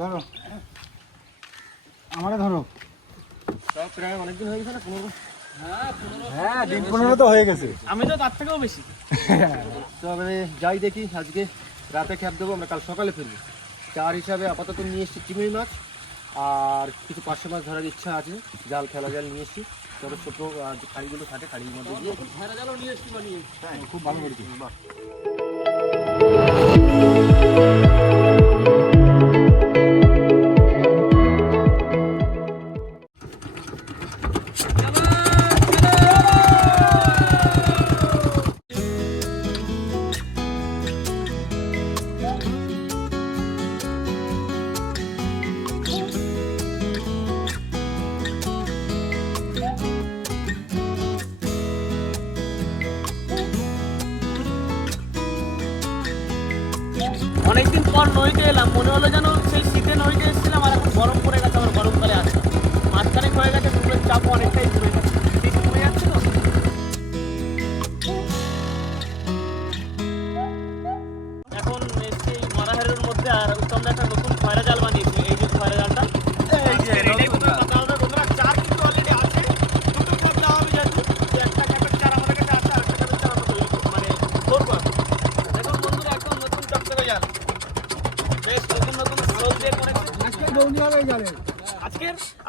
ধরো আমাকে ধরো। সব প্রায় অনেকদিন হয়ে গেছে না, 15? হ্যাঁ দিন 15 তো হয়ে গেছে। আমি তো তার থেকেও বেশি। তো আমি যাই দেখি, আজকে রাতে খ্যাপ দেবো, আমরা কাল সকালে ফিরবো। চার হিসাবে আপাতত নিয়ে এসেছি চিংড়ি মাছ, আর কিছু পার্শে মাছ ধরার ইচ্ছা আছে। জাল খেলা জাল নিয়ে এসেছি, ছোটো ছোটো খাড়িগুলো থাকে, খাড়ির মধ্যে দিয়ে ঘেরা জালও নিয়ে এসেছি বানিয়ে। হ্যাঁ খুব ভালো করেছি। অনেকদিন পর নদীতে এলাম, মনে হলো যেন সেই শীতে নদীতে এসেছিলাম আর এখন গরম পড়ে গেছে, আবার গরমকালে আসছে। মাঝখানে হয়ে গেছে, চুলের চাপ অনেকটাই কমে গেছে, শীত কমে যাচ্ছে তো। এখন এসছি এই মারাহারের মধ্যে, আর উত্তম একটা নতুন খয়রা জাল বানিয়েছি। এই যে খয়রা জালটা, এটাই কোথাও পাতা হবে। বন্ধুরা চার কিন্তু অলরেডি আছে, দুটো চাপ দেওয়া হবে যেহেতু, একটা ক্যাপের চার আমাদের কাছে আছে, আর একটা ক্যাপের চার আমরা মানে ধরবো। দেখুন বন্ধুরা, একদম নতুন চকচকে জাল, বেশ নতুন নতুন সরল দিয়ে করেছে। আজকে বৌনি হবে এই জালে।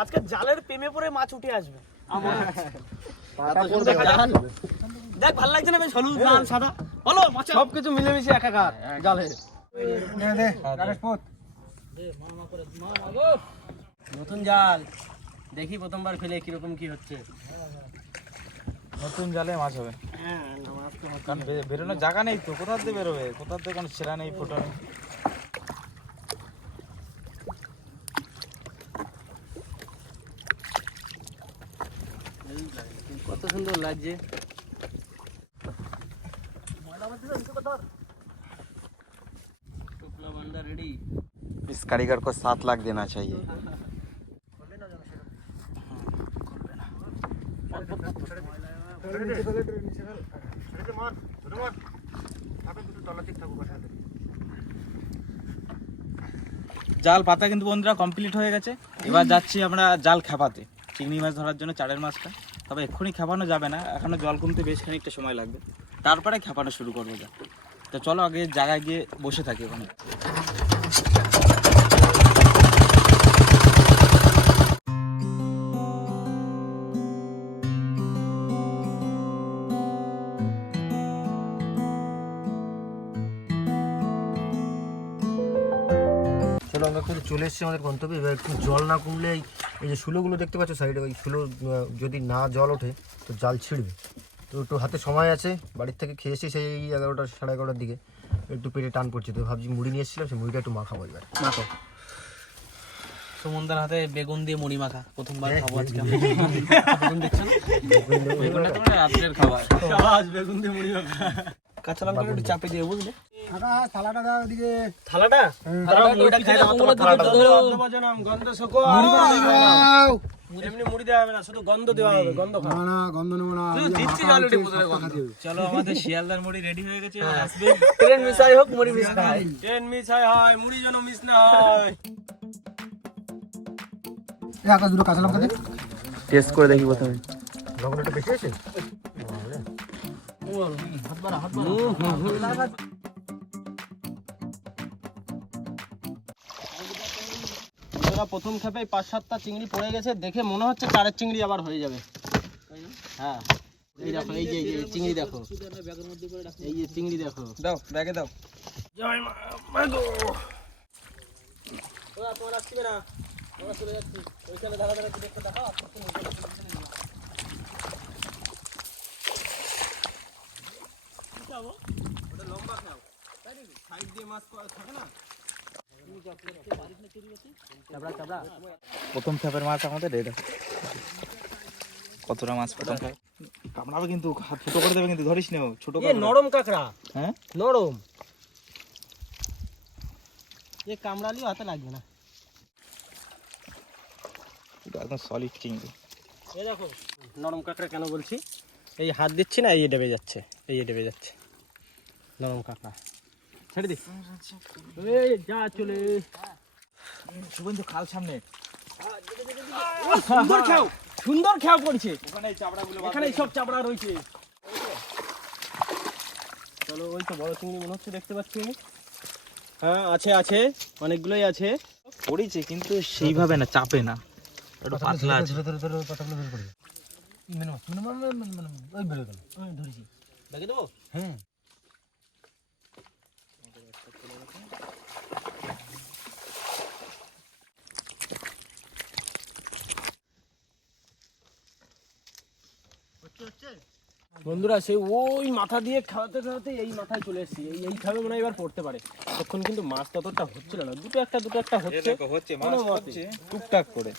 আজকে জালের প্রেমে পড়ে মাছ উঠে আসবে। দেখ ভালো লাগছে না, বেশ হলুদ লাল সাদা, বলো সবকিছু মিলেমিশে একাকার জালে। নতুন জাল দেখি প্রথমবার ফেলে কিরকম কি হচ্ছে। নতুন জালে মাছ হবে, হ্যাঁ মাছ তো হচ্ছে। কারণ বেরোনোর জায়গা নেই তো, কোথা থেকে বেরোবে, কোথা থেকে কোনো ছেঁড়া নেই, ফোটো নেই। কত সুন্দর লাগছে। रेडी। इस कारीगर को 7 लाख देना चाहिए। জাল পাতা কিন্তু বন্ধুরা কমপ্লিট হয়ে গেছে। এবার যাচ্ছি আমরা জাল খেপাতে, চিংড়ি মাছ ধরার জন্য, চারের মাছটা। তবে এক্ষুনি খেপানো যাবে না, এখনো জল কমতে বেশ খানিকটা সময় লাগবে, তারপরে খেপানো শুরু করবো যা। তো চলো আগে জায়গায় গিয়ে বসে থাকি ওখানে। চলো আমরা কিন্তু চলে এসেছি আমাদের গন্তব্যে। এবার একটু জল না কমলে এই যে শুলোগুলো দেখতে পাচ্ছ সাইডে, ওই শুলো যদি না জল ওঠে তো জাল ছিঁড়বে। তো একটু হাতে সময় আছে, বাড়ির থেকে খেয়ে এসেছি সেই 11টা সাড়ে 11টার দিকে, একটু পেটে টান পড়ছে, তো ভাবছি মুড়ি নিয়ে এসেছিলাম, সেই মুড়িটা একটু মাখাবো এবার। মাখো। সুমনদার হাতে বেগুন দিয়ে মুড়ি মাখা প্রথমবার খাবো আজকে। বেগুন দেখছো না? বেগুনটা তো রাত্রের খাবার। শাবাশ, বেগুন দিয়ে মুড়ি মাখা। কাঁচা লঙ্কা একটু চাপে দিয়ে, বুঝলে? কাকা থালাটা দাও ওদিকে। থালাটা মুড়িটা খাই দাও, তোমার থালাটা গন্ধ শোকো। এমনি মুড়ি দেওয়া হবে না, শুধু গন্ধ দেওয়া হবে, গন্ধ খাও। না না গন্ধ নেবো না। দিচ্ছি অলরেডি পুরো গন্ধ। চলো আমাদের শিয়ালদার মুড়ি রেডি হয়ে গেছে, এবার আসবে। ট্রেন মিস হোক, মুড়ি মিস না হয়। ট্রেন মিস হয়, মুড়ি যেন মিস না হয়। এই আকাশ দুটো কাঁচা লঙ্কা দে। টেস্ট করে দেখি প্রথমে। লবণটা বেশি আছে? প্রথম খেপে 5-7টা চিংড়ি পড়ে গেছে, দেখে মনে হচ্ছে চারের চিংড়ি আবার হয়ে যাবে। হ্যাঁ এই দেখো, এই যে চিংড়ি দেখো, এই যে চিংড়ি দেখো। দাও ব্যাগে দাও। জয় মা গো। ওরা তোমার আসবে না, আমরা চলে যাচ্ছি। ওইখানে ধারা ধারা কি দেখতে দেখাও। ওটা লম্বা খাও, তাই নাকি? সাইড দিয়ে মাছ থাকে না। প্রথম খেপের মাছ আমাদের রেডি। কতটা মাছ প্রথম খেপ কামড়াবে কিন্তু, হাত ফুটো করে দেবে কিন্তু, ধরিস না ছোট নরম কাঁকড়া। হ্যাঁ নরম, এ কামড়ালিও হাতে লাগবে না, একদম সলিড চিংড়ি। এই দেখো নরম কাঁকড়া কেন বলছি, এই হাত দিচ্ছি না, এই ডেবে যাচ্ছে, এই ডেবে যাচ্ছে নরম কাঁকড়া। ছেড়ে দি, এই যা চলে। শুভেন্দু খাল সামনে। সুন্দর খেয়াও পড়ছে। ওখানে এই চাবড়াগুলো এখানে সব চাবড়া রয়েছে। চলো, ওই তো বড় চিংড়ি মনে হচ্ছে, দেখতে পাচ্ছি আমি। হ্যাঁ, আছে অনেকগুলোই আছে। পড়েছে কিন্তু সেইভাবে না, চাপে না, একটু পাতলা আছে। ধরেছি, দেখে দেবো। হ্যাঁ বন্ধুরা, সেই ওই মাথা দিয়ে খাওয়াতে খাওয়াতে এই মাথায় চলে এসেছি। এইভাবে মনে হয় এবার পড়তে পারে। তখন কিন্তু মাছ ততটা হচ্ছিল না, দুটো একটা হচ্ছে। হচ্ছে মাছ হচ্ছে টুকটাক করে,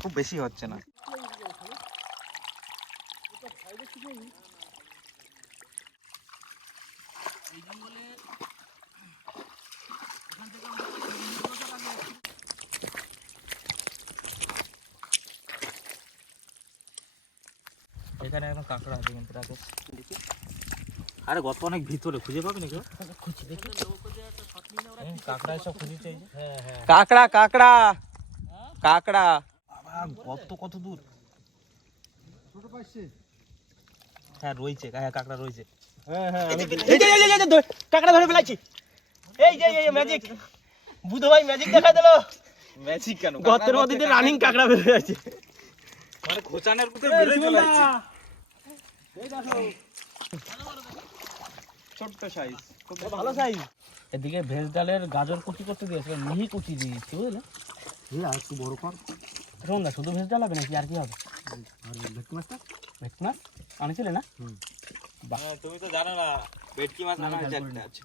খুব বেশি হচ্ছে না। এখানে এখন কাঁকড়া আছে কিন্তু রাকেশ, আরে গত অনেক ভিতরে খুঁজে পাবি নাকি? খুঁজি দেখি। কাঁকড়া সব খুঁজে চাই। হ্যাঁ, কাঁকড়া কাঁকড়া কাঁকড়া কত দূর? ছোট পাইছে। হ্যাঁ রয়েছে, হ্যাঁ কাঁকড়া রয়েছে। হ্যাঁ, কাঁকড়া ধরে ফেলাইছি। এই ম্যাজিক, বুধ ভাই ম্যাজিক দেখা দিল। ম্যাজিক কেন? গর্তের মধ্যে দিয়ে রানিং কাঁকড়া বের হয়ে আছে। মানে খোঁচানের ভিতরে বের হয়ে চলে যাচ্ছে। ছোট্ট সাইজ, খুব ভালো সাইজ। এদিকে ভেজ ডালের গাজর কুচি করতে দিয়েছে, মিহি কুচি দিয়েছি, বুঝলে? আর একটু বড় কর। শোন না, শুধু ভেজ ডাল হবে নাকি আর কি হবে? আর ভেটকি মাছটা ভেটকি মাছ আনেছিলে না? তুমি তো জানো না, ভেটকি মাছ আনা হয়েছে একটা আছে।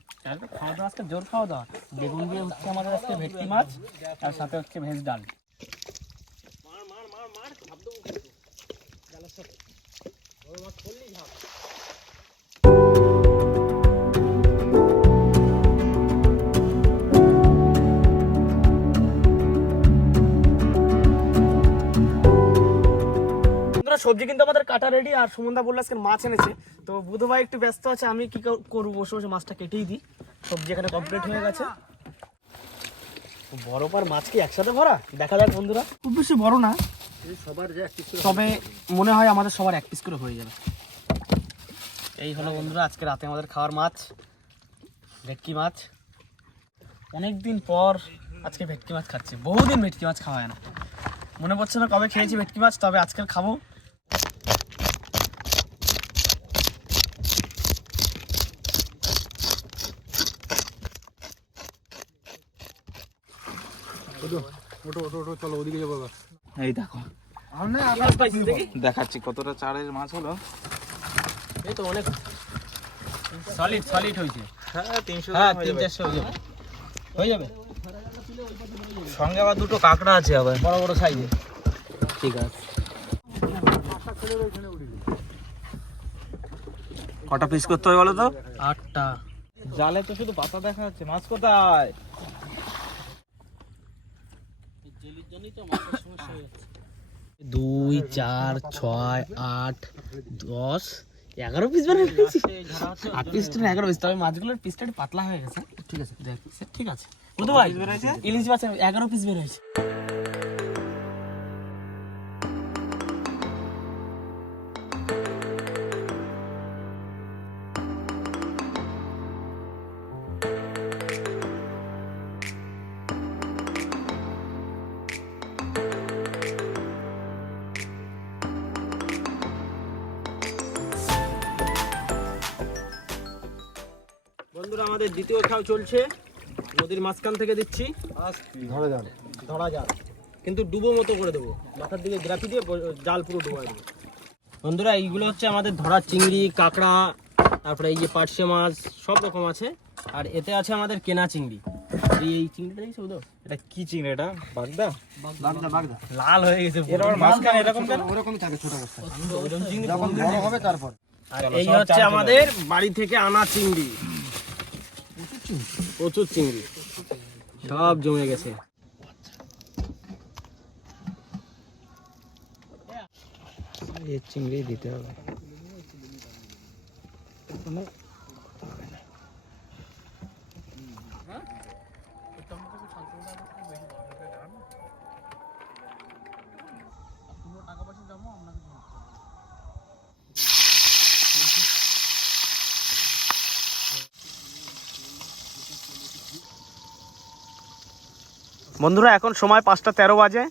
খাওয়া দাওয়া আজকে জোর খাওয়া দাওয়া। বেগুন দিয়ে হচ্ছে আমাদের আজকে ভেটকি মাছ, তার সাথে হচ্ছে ভেজ ডাল। সবজি কিন্তু আমাদের কাটা রেডি, আর সুমনদা বললো আজকে মাছ এনেছে। তো বুধ ভাই একটু ব্যস্ত আছে, আমি কি করবো, বসে বসে মাছটা কেটেই দিই। সবজি এখানে কমপ্লিট হয়ে গেছে। বড় পার মাছ কি একসাথে ভরা, দেখা যাক বন্ধুরা। খুব বেশি বড় না, সবার যে এক পিস করে তবে মনে হয় আমাদের সবার এক পিস করে হয়ে যাবে। এই হলো বন্ধুরা আজকে রাতে আমাদের খাওয়ার মাছ, ভেটকি মাছ। অনেকদিন পর আজকে ভেটকি মাছ খাচ্ছি, বহুদিন ভেটকি মাছ খাওয়া হয় না। মনে পড়ছে না কবে খেয়েছি ভেটকি মাছ, তবে আজকে খাবো। ওটো চলো ওদিকে যাবো এবার। এই দেখো, আর না মাছ পাইছিস দেখি? দেখাচ্ছি কতটা চারের মাছ হলো। এই তো অনেক সলিড হয়েছে। হ্যাঁ 300 হ্যাঁ, হয়ে যাবে। 300 হয়ে যাবে। সঙ্গে আবার দুটো কাঁকড়া আছে আবার বড় বড় সাইজে। ঠিক আছে। কটা পিস করতে হবে বলো তো? 8টা। জালে তো শুধু পাতা দেখা যাচ্ছে, মাছ কোথায়? 2 4 6 8 10 11 পিস বানিয়ে ফেলেছি। 8 পিস তো 11 পিস, তবে মাছগুলোর পিসটা একটু পাতলা হয়ে গেছে। ঠিক আছে, দেখ ঠিক আছে। বুঝতে ভাই, ইলিশ মাছ 11 পিস বের হয়েছে। বন্ধুরা, আমাদের দ্বিতীয় খাও চলছে। নদীর মাঝখান থেকে দিচ্ছি, ধরা জাল, কিন্তু ডুবো মতো করে দেবো। মাথার দিকে গ্রাফি দিয়ে জাল পুরো ডুবাই দেবো। বন্ধুরা, এইগুলো হচ্ছে আমাদের ধরা চিংড়ি, কাঁকড়া, তারপরে এই যে পার্শে মাছ, সব রকম আছে। আর এতে আছে আমাদের কেনা চিংড়ি। এই চিংড়িটা দেখি শুধু, এটা কি চিংড়ি? এটা বাগদা? বাগদা লাল হয়ে গেছে। এর আবার মাঝখানে এরকম কেন? ওরকমই থাকে ছোট অবস্থা, ওইরকম চিংড়ি যখন বড় হবে তারপর। আর এই হচ্ছে আমাদের বাড়ি থেকে আনা চিংড়ি, প্রচুর চিংড়ি, সব জমে গেছে। এই চিংড়ি দিতে হবে। বন্ধুরা এখন সময় 5টা 13 বাজে,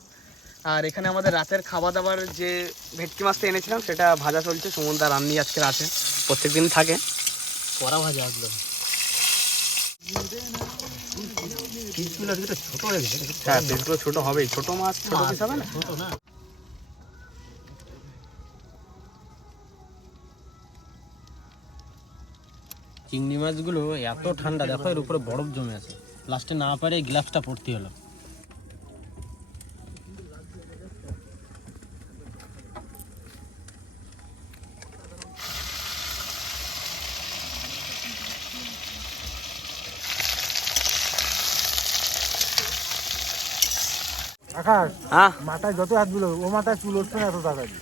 আর এখানে আমাদের রাতের খাওয়া দাবার যে ভেটকি মাছটা এনেছিলাম সেটা ভাজা চলছে। সুমনদা রান্নি আজকের আছে, প্রত্যেকদিন থাকে। কড়া ভাজা আসলো, পিসগুলো ছোট হয়ে গেছে। হ্যাঁ, পিসগুলো ছোট হবেই, ছোট মাছ ছোট পিস হবে না। ছোট না, চিংড়ি মাছগুলো এত ঠান্ডা, দেখো এর উপরে বরফ জমে আছে। লাস্টে না পারে গ্লাভসটা পরতে হলো। আকাশ, হ্যাঁ, মাথায় যত হাত দিল ও মাথায় চুল উঠছে না এত তাড়াতাড়ি।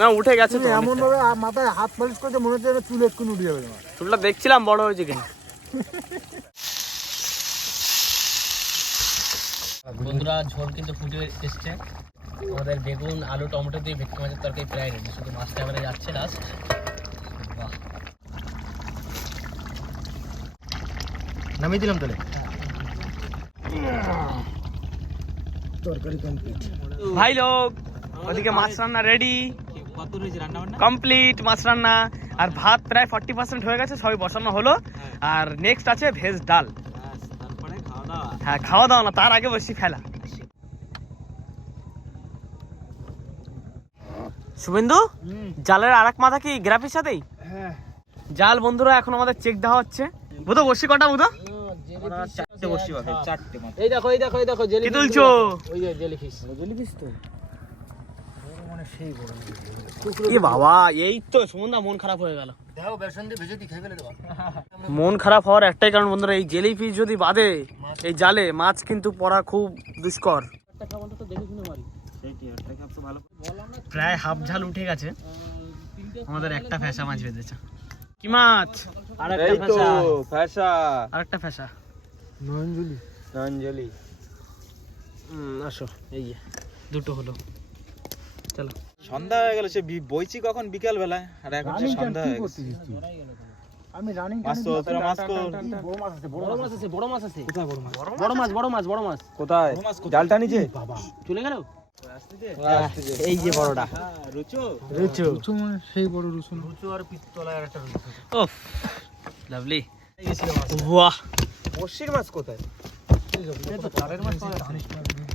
না উঠে গেছে তো এমন ভাবে মাথায় হাত মালিশ করতে মনে হচ্ছে চুল এক্ষুনি উঠে যাবে তোমার। চুলটা দেখছিলাম বড় হয়েছে কিনা। বন্ধুরা ঝোল কিন্তু ফুটে এসছে। আমাদের বেগুন আলু টমেটো দিয়ে ভেটকি মাছের তরকারি প্রায় রেডি, শুধু মাছটা এবারে যাচ্ছে লাস্ট। বাহ, নামিয়ে দিলাম তাহলে তরকারি কমপ্লিট। ভাই লোক ওদিকে মাছ রান্না রেডি, কত রয়েছে রান্না বান্না? কমপ্লিট মাছ রান্না, আর ভাত প্রায় 40% হয়ে গেছে, সবই বসানো হলো। আর নেক্সট আছে ভেজ ডাল। তারপরে খাওয়া দাওয়া। হ্যাঁ, খাওয়া দাওয়া না, তার আগে বসি ফেলা। শুভেন্দু, জালের আরেক মাথা কি গ্রাফির সাথেই? হ্যাঁ, জাল বন্ধুরা এখন আমাদের চেক দেওয়া হচ্ছে। বুধো বসি কটা বুধো? চারটে বসি হবে, চারটে মাত্র। এই দেখো, এই দেখো, এই দেখো জেলি। কি তুলছো? ওই যে জেলিফিশ। জেলিফিশ তো মানে সেই বড়। এ বাবা, এই তো সুমনদা মন খারাপ হয়ে গেল। দাও বেসন দিয়ে ভেজে দি, খাই ফেলে দেবো। মন খারাপ হওয়ার একটাই কারণ বন্ধুরা, এই জেলিফিশ যদি বাদে এই জালে মাছ কিন্তু পড়া খুব দুষ্কর। প্রায় হাফ ঝাল উঠে গেছে, আমাদের একটা ফ্যাসা মাছ বেঁধেছে। কি মাছ? আরেকটা ফ্যাসা। নয়নজলি। আসো, এই যে দুটো হলো। চলো, সন্ধ্যা হয়ে গেল, সে বইছি কখন বিকাল বেলায়, আর এখন সে সন্ধ্যা হয়ে গেছে। আমি রানিং মাছ তো তোরা মাছ তো বড় মাছ আছে, বড় মাছ আছে, বড় মাছ আছে। কোথায় বড় মাছ? বড় মাছ, বড় মাছ, বড় মাছ কোথায়? জালটা নিচে বাবা চলে গেল। এই যে বড়টা রুচো। রুচু মানে সেই বড় রুচু। রুচু আর পিস্তলায় আর একটা রুচু। ওফ, লাভলি। বাহ, বর্ষির মাছ কোথায়? এই তো চারের মাছ পাওয়া যাচ্ছে।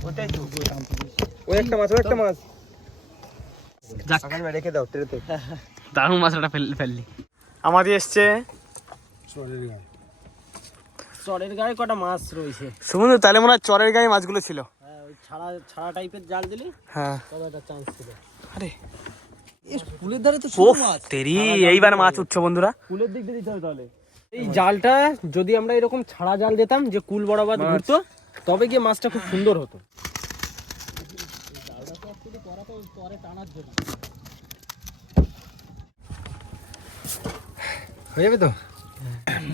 ওটাই তো ওই একটা মাছ, ওই একটা মাছ। যাক, আকাশ ভাই রেখে দাও ট্রেতে। দারুণ মাছটা ফেললি। আমাদের এসছে চরের গায়ে। চরের গায়ে কটা মাছ রয়েছে সুমন, তাহলে মনে হয় চরের গায়ে মাছগুলো ছিল। হ্যাঁ, ওই ছাড়া টাইপের জাল দিলি, হ্যাঁ তবে একটা চান্স ছিল। আরে এই ফুলের ধারে তো ওফ তেরি, এইবার মাছ উঠছে বন্ধুরা। ফুলের দিক দিয়ে দিতে হবে তাহলে। এই জালটা যদি আমরা এরকম ছাড়া জাল দিতাম যে কুল বরাবর ঘুরতো, তবে গিয়ে মাছটা খুব সুন্দর হতো। হয়ে যাবে তো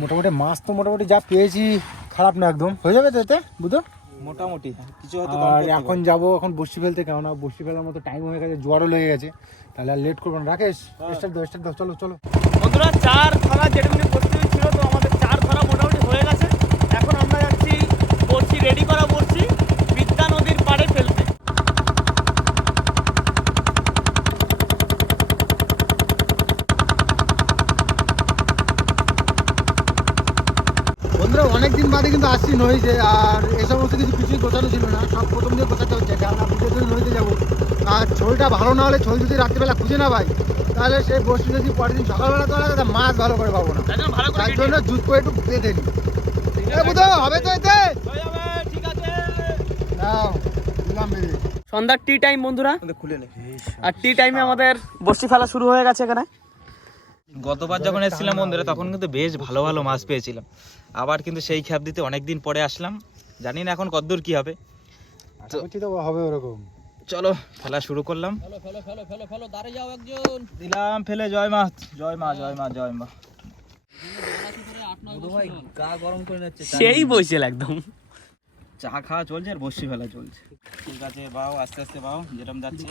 মোটামুটি মাছ, তো মোটামুটি যা পেয়েছি খারাপ না, একদম হয়ে যাবে তো এতে বুঝো মোটামুটি কিছু হয়তো। আর এখন যাবো এখন বসি ফেলতে, কেননা বসি ফেলার মতো টাইম হয়ে গেছে, জোয়ারও লেগে গেছে, তাহলে আর লেট করবো না। রাকেশ স্টার্ট দাও, চলো চলো বন্ধুরা, 4 ধরা যেটুকুনি প্রস্তুতি ছিল, তো আমাদের 4 ধরা মোটামুটি হয়ে গেছে। এখন আমরা যাচ্ছি বড়শি রেডি করা, বড়শি বিদ্যা নদীর পাড়ে ফেলতে। বন্ধুরা অনেকদিন বাদে কিন্তু আসছি নদীতে, আর এই সমস্ত কিছু কিছুই গোছানো ছিল না, সব প্রথম দিয়ে গোছাতে হচ্ছে, কারণ পুজোর জন্য নদীতে যাবো। আর ছোলটা ভালো না হলে, ছোল যদি রাত্রিবেলা খুঁজে না পাই, তাহলে সেই বসে যদি পরের দিন সকালবেলা তোলা যায়, মাছ ভালো করে পাবো না। তার জন্য জুত করে একটু বেঁধে নিই। হবে তো এতে সন্ধ্যার টি টাইম বন্ধুরা, খুলে নে। আর টি টাইমে আমাদের বড়শি ফেলা শুরু হয়ে গেছে এখানে। গতবার যখন এসেছিলাম বন্ধুরা, তখন কিন্তু বেশ ভালো ভালো মাছ পেয়েছিলাম। আবার কিন্তু সেই খ্যাপ দিতে অনেকদিন পরে আসলাম, জানি না এখন কতদূর কি হবে। তো হবে ওরকম। চলো ফেলা শুরু করলাম। ফেলো দাঁড়ে যাও একজন। দিলাম ফেলে, জয় মা, জয় মা, জয় মা, জয় মা। গা গরম করে নিচ্ছে, সেই বইছিল একদম। চা খাওয়া চলছে আর বসি ফেলা চলছে। ঠিক আছে, বাও আস্তে আস্তে বাও, যেরকম যাচ্ছে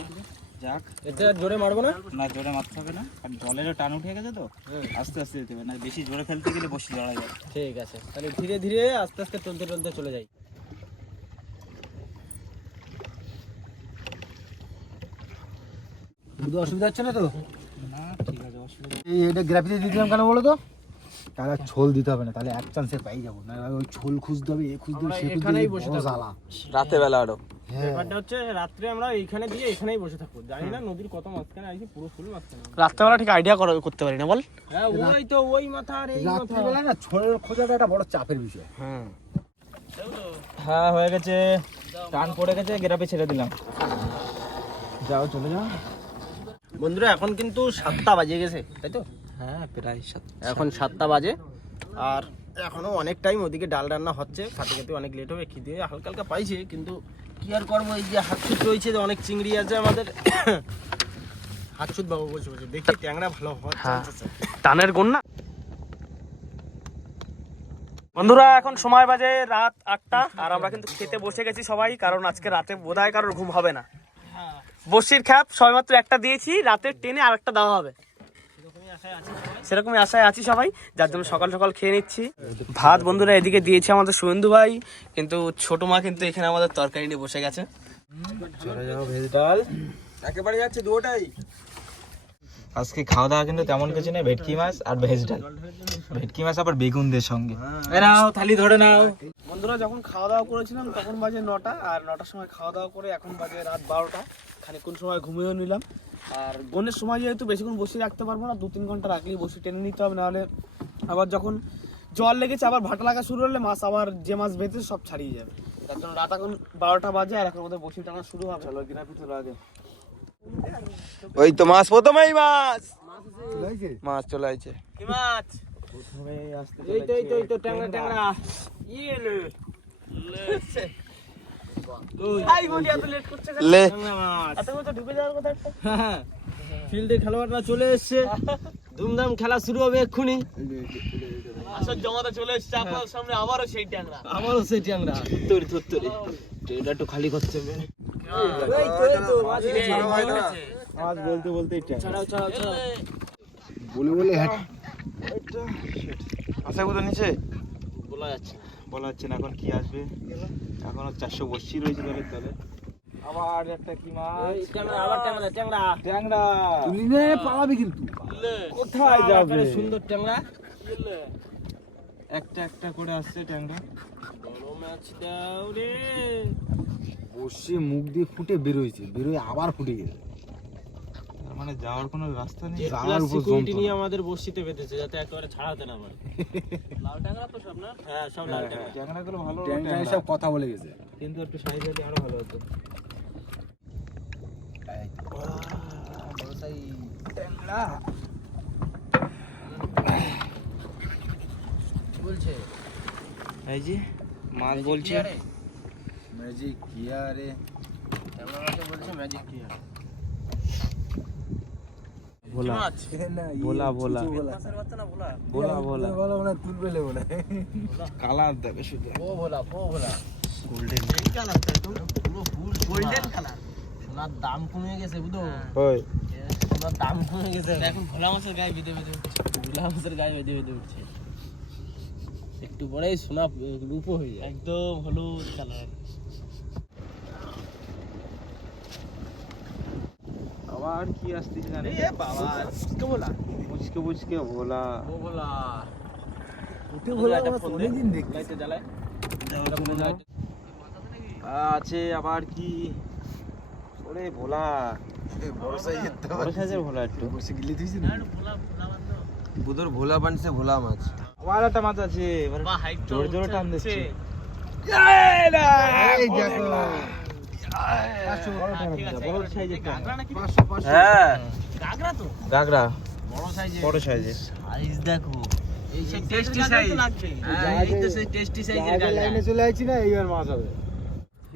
যাক। এতে জোরে মারবো না? না, জোরে মারতে হবে না, আর জলেরও টান উঠে গেছে তো, আস্তে আস্তে দিতে হবে, না বেশি জোরে ফেলতে গেলে বসি জড়া যাবে। ঠিক আছে, তাহলে ধীরে ধীরে আস্তে আস্তে টলতে টলতে চলে যাই। বুঝতে অসুবিধা হচ্ছে না তো? না ঠিক আছে, অসুবিধা নেই। এই এটা গ্রাফিতে দিয়ে দিলাম কেন বলো তো? তাহলে আর ছোল দিতে হবে না, তাহলে এক চান্সে পাই যাবো না, ওই ছোল খুঁজতে হবে, এ খুঁজতে হবে, আমরা সে খুঁজতে এখানেই হবে, বসে বড় থাকবো। জ্বালা। রাতে বেলা আরো হ্যাঁ ব্যাপারটা হচ্ছে রাত্রে আমরা এইখানে দিয়ে এখানেই বসে থাকবো, জানি না নদীর কত মাঝখানে আইছি, পুরো ফুল মাঝখানে। রাত্রেবেলা ঠিক আইডিয়া করতে পারি না বল। হ্যাঁ ওই তো ওই মাথা আর এই মাথা। রাত্রিবেলা না ছোলের খোঁজাটা একটা বড় চাপের বিষয়। হ্যাঁ হ্যাঁ হয়ে গেছে, টান পড়ে গেছে, গ্রাফে ছেড়ে দিলাম। যাও চলে যাও। বন্ধুরা এখন কিন্তু 7টা বাজে গেছে, তাই তো? হ্যাঁ প্রায় এখন 7টা বাজে আর এখনো অনেক টাইম ওদিকে ডাল রান্না হচ্ছে, খাতে খেতে অনেক লেট হবে, খিদে হালকা হালকা পাইছে, কিন্তু কি আর করবো, এই যে হাতছুট রয়েছে, অনেক চিংড়ি আছে আমাদের। হাতছুট বাবু বসে বসে দেখি ট্যাংরা ভালো হওয়ার হ্যাঁ। চান্স আছে। টানের গুণ না। বন্ধুরা এখন সময় বাজে রাত 8টা আর আমরা কিন্তু খেতে বসে গেছি সবাই, কারণ আজকে রাতে বোধহয় কারোর ঘুম হবে না। হ্যাঁ বসির খ্যাপ সবেমাত্র একটা দিয়েছি, রাতের ট্রেনে আরেকটা দেওয়া হবে, এরকমই আশায় আছি সবাই। সেরকমই আশায় আছি সবাই, যার জন্য সকাল সকাল খেয়ে নিচ্ছি ভাত। বন্ধুরা এদিকে দিয়েছে আমাদের শুভেন্দু ভাই, কিন্তু ছোট মা কিন্তু এখানে আমাদের তরকারি নিয়ে বসে গেছে। চলে যাও ভেজ ডাল একেবারে যাচ্ছে দুটোটাই। আজকে খাওয়া দাওয়া কিন্তু তেমন কিছু নেই, ভেটকি মাছ আর ভেজ ডাল। ভেটকি মাছ আবার বেগুন দিয়ে সঙ্গে। নাও থালি ধরে নাও। বন্ধুরা যখন খাওয়া দাওয়া করেছিলাম তখন বাজে 9টা, আর 9টার সময় খাওয়া দাওয়া করে এখন বাজে রাত 12টা। খানিকক্ষণ সময় ঘুমিয়েও নিলাম, আর বোনের সময় যেহেতু বেশিক্ষণ বসে রাখতে পারবো না, 2-3 ঘন্টা রাখলেই বসে টেনে নিতে হবে, নাহলে আবার যখন জল লেগেছে আবার ভাটা লাগা শুরু হলে মাছ আবার যে মাছ বেঁচে সব ছাড়িয়ে যাবে। তার জন্য রাত এখন 12টা বাজে আর এখন ওদের বসি টানা শুরু হবে। চলো গ্রাফি চলে আগে। ওই তো মাছ, প্রথমেই মাছ চলে আসছে? মাছ চলে আইছে। কি মাছ? প্রথমেই আসতে এই তো ট্যাংরা ট্যাংরা ইয়ে লে লেছে। এই বলি এত লেট করছে কেন? লে ট্যাংরা মাছ। এত তো ডুবে যাওয়ার কথা একটা। হ্যাঁ ফিল্ডে খেলোয়াড়রা চলে এসছে, ধুমধাম খেলা শুরু হবে এক্ষুনি। আসল জমাতে চলে এসেছে আপনার সামনে আবারও সেই ট্যাংরা। আমারও সেই ট্যাংরা তোরি ট্রেটা একটু খালি করতে হবে। এই তো মাছ গেছে। মাছ বলতে বলতেই ট্যাং ছাড়াও ছাড়াও ছাড়াও। বলে বলে হ্যাঁ আসা কোথাও নিচে বলা যাচ্ছে না। বলা হচ্ছে না এখন কি আসবে। এখনো 400 বসছি রয়েছে জলের তলে। আবার একটা কি মাছ, এই ট্যাংরা আবার ট্যাংরা ট্যাংরা ট্যাংরা। তুই নে পালাবি কিন্তু। কোথায় যাবে? আরে সুন্দর ট্যাংরা। একটা একটা করে আসছে ট্যাংরা। বড় মাছ দাও রে। বসে মুখ দিয়ে ফুটে বেরোইছে, বেরোয় আবার ফুটে গেছে। তার মানে যাওয়ার কোনো রাস্তা নেই। জালার উপর সিকিউরিটি যন্ত্রণা। নিয়ে আমাদের বসিতে বেঁধেছে যাতে একেবারে ছাড়াতে না পারে। লাল ট্যাংরা তো সব না? হ্যাঁ সব লাল ট্যাংরা। ট্যাংরাগুলো ভালো ট্যাংরা ট্যাংরা। সব কথা বলে গেছে। কিন্তু একটু সাইজ হলে আরো ভালো হতো। ট্যাংরা বলছে এই যে মাছ বলছে ম্যাজিক কি আরে ট্যাংরা মাছে বলছে ম্যাজিক কি ভোলা মাছ? ভোলা ভোলা মাছের বাচ্চা না ভোলা? ভোলা ভোলা বলো মানে তুলবে লে বলে। কালার দেখে শুধু ও ভোলা গোল্ডেন। এই কালারটা একদম পুরো ফুল গোল্ডেন কালার। সোনার দাম কমে গেছে বুঝো, ওই সোনার দাম কমে গেছে। এখন ভোলা মাছের গায়ে বেঁধে বেঁধে উঠছে, ভোলা মাছের গায়ে বেঁধে বেঁধে উঠছে। একটু পরেই সোনা রূপো হয়ে যায়, একদম হলুদ কালার। আবার কি আসতেছে জানি। এ বাবা কে ভোলা? মুচকে মুচকে ভোলা। ও ভোলা উঠে ভোলা মাছ অনেকদিন দেখি। লাইটে জ্বালায় আছে আবার কি। ওরে ভোলা, বড় সাইজের তো বড় সাইজের ভোলা একটু। বসে গিলে দিয়েছি না। ভোলা ভোলা বান্ধব। বুদর ভোলা বানছে ভোলা মাছ। আবার একটা মাছ আছে, এবার বাহ হাইট জোরে জোরে টান দিচ্ছে। এই দেখো বড় সাইজের গাগরা নাকি? 500 হ্যাঁ গাগরা তো গাগরা বড় সাইজে। বড় সাইজের। সাইজ দেখো, এই সেই টেস্টি সাইজ লাগবে। এই তো সেই টেস্টি সাইজের আগের গাগরা। লাইনে চলে আইছি না, এইবার মাছ হবে।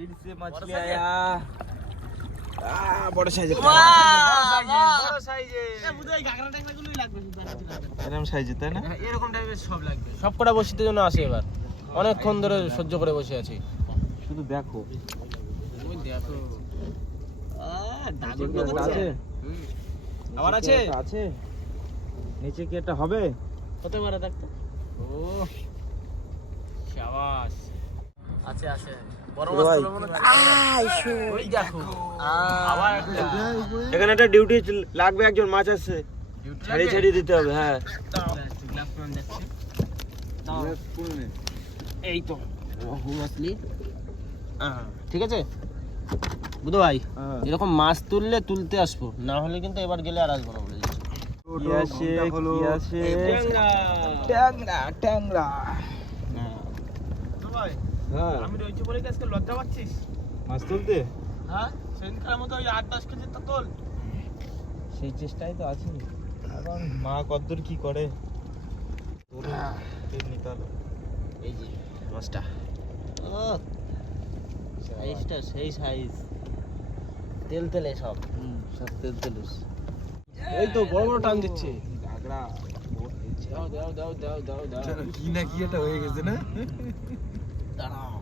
फिर से मछली आया। বড় সাইজের বড় সাইজে। এ বুঝাই গাগরা টাগরা গুলোই লাগবে শুধু। এরকম সাইজের তাই না? এরকম টাইপের সব লাগবে। সবকটা বসিতে জন্য আসে এবার। অনেকক্ষণ ধরে সহ্য করে বসে আছি। শুধু দেখো ওই দেখো। ডাগর নিচে কি একটা আছে? আবার আছে? নিচে একটা আছে, নিচে কি একটা হবে? হতে পারে দেখতো। ও শাবাশ। আছে আছে বড় মাছ তুলবো না ওই দেখো আবার একটা এখানে একটা ডিউটি লাগবে, একজন মাছ আছে, ছাড়িয়ে দিতে হবে। হ্যাঁ এই তো মাছলি ঠিক আছে বুধ ভাই, এরকম মাছ তুলতে আসবো, না হলে কিন্তু এবার গেলে আর আসবো না বলে দিচ্ছি। ট্যাংরা। ভাই হ্যাঁ আমি রয়েছি বলে কি আজকে লজ্জা পাচ্ছিস? মাছ তুলতে হ্যাঁ সেদিনকার মতো ওই 8-10 কেজি তো তোল। সেই চেষ্টাই তো আছি, এখন মা কতদূর কি করে। এই যে মাছটা, ও সাইজটা সেই সাইজ, তেলে সব সব তেলুস। এই তো বড় বড় টান দিচ্ছে। গাগরা দাও কি না কি এটা হয়ে গেছে না? দাঁড়াও।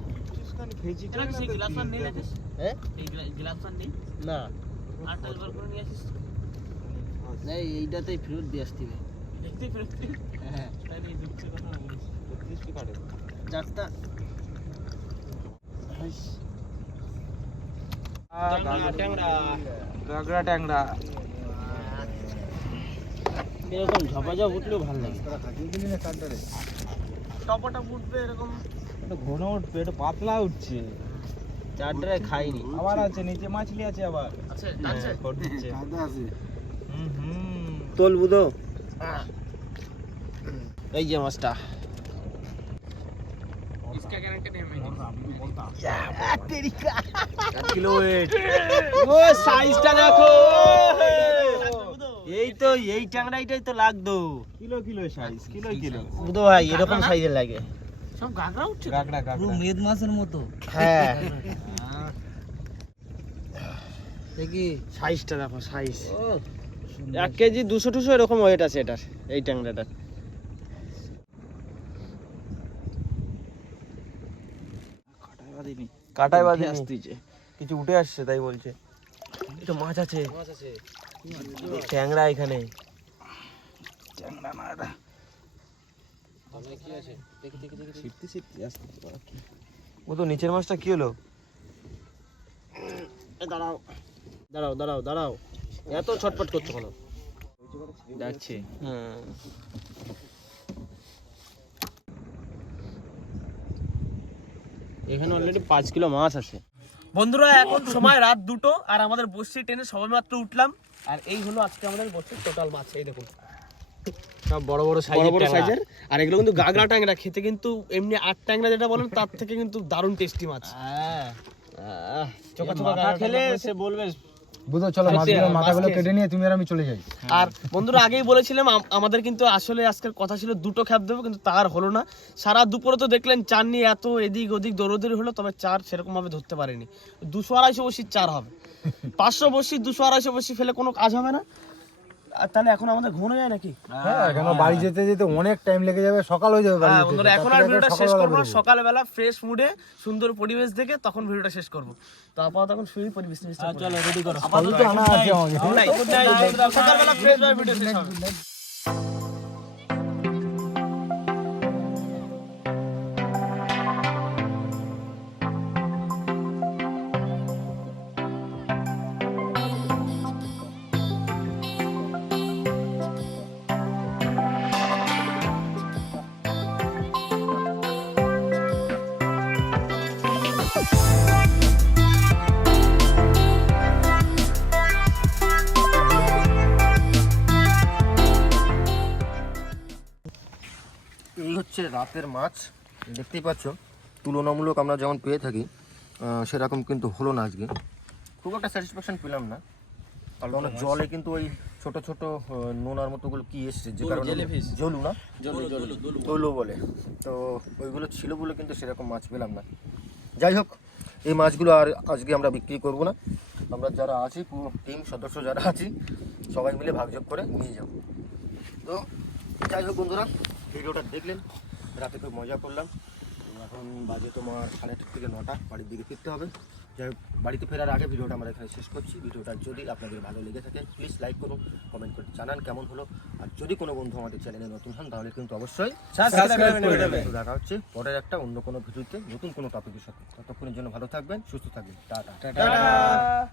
না এইটাতেই ফেরত দিয়ে আসতে হবে। হ্যাঁ চারটা গাগরা ট্যাংরা। এরকম ঝপাঝপ উঠলেও ভালো লাগে। টপটা উঠবে এরকম, এটা ঘন উঠবে, এটা পাতলা উঠছে। চারটায় খাইনি। আবার আছে নিচে মাছলি আছে আবার। আছে খড় দিচ্ছে। তোল বুধো। এই যে মাছটা, কিলো ওয়েট। ও সাইজটা দেখো। এই তো এই ট্যাংরাইটাই তো লাগতো কিলো সাইজ, কিলো বুধো ভাই, এরকম সাইজের লাগে। সব গাগরা উঠছে। গাগরা মেদ মাছের মতো। হ্যাঁ দেখি সাইজটা দেখো, সাইজ 1 কেজি 200-200 এরকম ওয়েট আছে এটার, এই ট্যাংরাটার। কাটাই বাঁধি আসতেছে, কিছু উঠে আসছে তাই বলছে। এটা মাছ আছে, ট্যাংরা এখানে। ট্যাংরা না এটা। শিফতে আসতেছে। ও তো নিচের মাছটা কি হলো? দাঁড়াও দাঁড়াও দাঁড়াও দাঁড়াও, এত ছটপট করছো কেন? যাচ্ছে। এখানে অলরেডি 5 কিলো মাছ আছে। বন্ধুরা এখন সময় রাত 2টো, আর আমাদের বসছি ট্রেনে সবে মাত্র উঠলাম। আর এই হলো আজকে আমাদের বসছির টোটাল মাছ। এই দেখুন সব বড় বড় সাইজের, আর এগুলো কিন্তু গাগরা ট্যাংরা। খেতে কিন্তু এমনি 8 ট্যাংরা যেটা বলেন তার থেকে কিন্তু দারুণ টেস্টি মাছ। চোখা চোখা খেলে সে বলবে। বুঝো, চলো মাথাগুলো কেটে নিয়ে তুমি আর আমি চলে যাই। আর বন্ধুরা আগেই বলেছিলাম আমাদের কিন্তু আসলে আজকের কথা ছিল 2টো খ্যাপ দেবো, কিন্তু তার হলো না। সারা দুপুরে তো দেখলেন চার নিয়ে এত এদিক ওদিক দৌড়দৌড়ি হলো, তবে চার সেরকম ভাবে ধরতে পারিনি। 200-250 বসির চার হবে, 500 বসি 200-250 বসি ফেলে কোনো কাজ হবে না। আর তাহলে এখন আমাদের ঘুমোনো যায় নাকি? হ্যাঁ, কেন বাড়ি যেতে যেতে অনেক টাইম লেগে যাবে, সকাল হয়ে যাবে বাড়ি যেতে। বন্ধুরা এখন আর ভিডিওটা শেষ করবো না, সকালবেলা ফ্রেশ মুডে সুন্দর পরিবেশ দেখে তখন ভিডিওটা শেষ করবো। তো আপাতত এখন শুয়ে পরিবেশ চলো রেডি করো। আপাতত আনা আছে আমাকে। সকালবেলা ফ্রেশ ভাবে ভিডিও শেষ হবে। এই হচ্ছে রাতের মাছ, দেখতেই পাচ্ছ। তুলনামূলক আমরা যেমন পেয়ে থাকি সেরকম কিন্তু হলো না আজকে, খুব একটা স্যাটিসফ্যাকশন পেলাম না। কারণ জলে কিন্তু ওই ছোট ছোট নোনার মতোগুলো কি এসছে, যে কারণে জলু না দলু বলে, তো ওইগুলো ছিল বলে কিন্তু সেরকম মাছ পেলাম না। যাই হোক, এই মাছগুলো আর আজকে আমরা বিক্রি করব না। আমরা যারা আছি, পুরো টিম সদস্য যারা আছি, সবাই মিলে ভাগযোগ করে নিয়ে যাব। তো যাই হোক বন্ধুরা, ভিডিওটা দেখলেন, রাতে খুব মজা করলাম। এখন বাজে তোমার 8:30 থেকে 9টা, বাড়ির দিকে ফিরতে হবে। যাই হোক, বাড়িতে ফেরার আগে ভিডিওটা আমরা এখানে শেষ করছি। ভিডিওটা যদি আপনাদের ভালো লেগে থাকে প্লিজ লাইক করুন, কমেন্ট করে জানান কেমন হলো। আর যদি কোনো বন্ধু আমাদের চ্যানেলে নতুন হন তাহলে কিন্তু অবশ্যই সাবস্ক্রাইব করে দেবেন। তো দেখা হচ্ছে পরের একটা অন্য কোনো ভিডিওতে নতুন কোনো টপিকের সাথে। ততক্ষণের জন্য ভালো থাকবেন, সুস্থ থাকবেন, টাটা। টাটা।